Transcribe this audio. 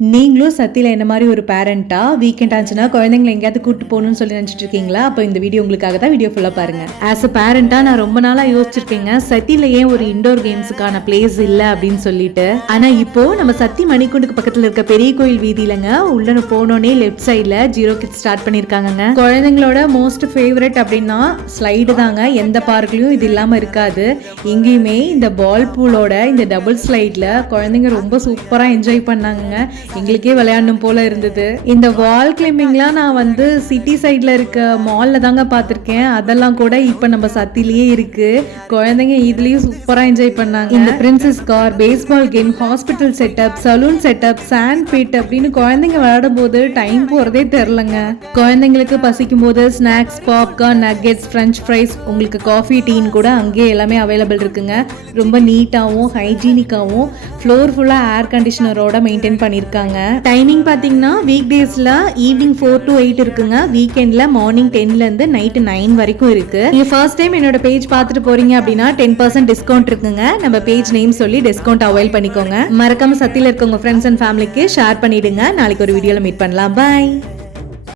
நீங்களும் சத்தியில் என்ன மாதிரி ஒரு பேரண்டா வீக்கெண்ட் ஆச்சுன்னா குழந்தைங்களை எங்கேயாவது கூட்டு போகணும்னு சொல்லி நினச்சிட்டு இருக்கீங்களா? அப்போ இந்த வீடியோ உங்களுக்காக தான். வீடியோ ஃபுல்லாக பாருங்க. ஆஸ் அ பேரண்டா நான் ரொம்ப நாளாக யோசிச்சிருக்கேங்க, சத்தியில் ஏன் ஒரு இண்டோர் கேம்ஸுக்கான பிளேஸ் இல்லை அப்படின்னு சொல்லிட்டு. ஆனால் இப்போ நம்ம சத்தி மணிக்குண்டுக்கு பக்கத்தில் இருக்க பெரிய கோயில் வீதியிலங்க உள்ள போனோடனே லெஃப்ட் சைடில் ஜீரோ கிட்ஸ் ஸ்டார்ட் பண்ணியிருக்காங்க. குழந்தைங்களோட மோஸ்ட் ஃபேவரட் அப்படின்னா ஸ்லைடு தாங்க. எந்த பார்க்லையும் இது இல்லாமல் இருக்காது. எங்கேயுமே இந்த பால் பூலோட இந்த டபுள் ஸ்லைடில் குழந்தைங்க ரொம்ப சூப்பராக என்ஜாய் பண்ணாங்க. எங்களுக்கே விளையாடணும் போல இருந்தது. இந்த வால் கிளைம்பிங்லாம் நான் வந்து சிட்டி சைட்ல இருக்க மால்ல தாங்க பார்த்திருக்கேன். அதெல்லாம் கூட இப்ப நம்ம சத்திலேயே இருக்கு. குழந்தைங்க இதுலயும் சூப்பரா என்ஜாய் பண்ணாங்க. இந்த princess car, baseball game, hospital setup, saloon setup, sand pit அப்படின்னு குழந்தைங்க விளையாடும் போது டைம் போறதே தெரியலங்க. குழந்தைங்களுக்கு பசிக்கும் போது snacks, popcorn, nuggets, French fries, உங்களுக்கு காஃபி, டீன்னு கூட அங்கேயே எல்லாமே அவைலபிள் இருக்குங்க. ரொம்ப நீட்டாகவும் ஹைஜீனிக்காகவும் ஃப்ளோர் ஃபுல்லாக ஏர் கண்டிஷனரோட மெயின்டைன் பண்ணியிருக்காங்க. டைமிங் பார்த்தீங்கன்னா வீக் டேஸ்ல ஈவினிங் 4 to 8 இருக்குங்க. வீக்கெண்ட்ல மார்னிங் 10ல இருந்து நைட் 9 வரைக்கும் இருக்கு. நீங்க ஃபர்ஸ்ட் டைம் என்னோட பேஜ் பார்த்துட்டு போறீங்க அப்படின்னா 10% டிஸ்கவுண்ட் இருக்குங்க. நம்ம பேஜ் நேம் சொல்லி டிஸ்கவுண்ட் அவைல் பண்ணிக்கோங்க. மறக்காம சத்தியில இருக்க உங்க ஃப்ரெண்ட்ஸ் அண்ட் ஃபேமிலிக்கு ஷேர் பண்ணிடுங்க. நாளைக்கு ஒரு வீடியோல மீட் பண்ணலாம். பை.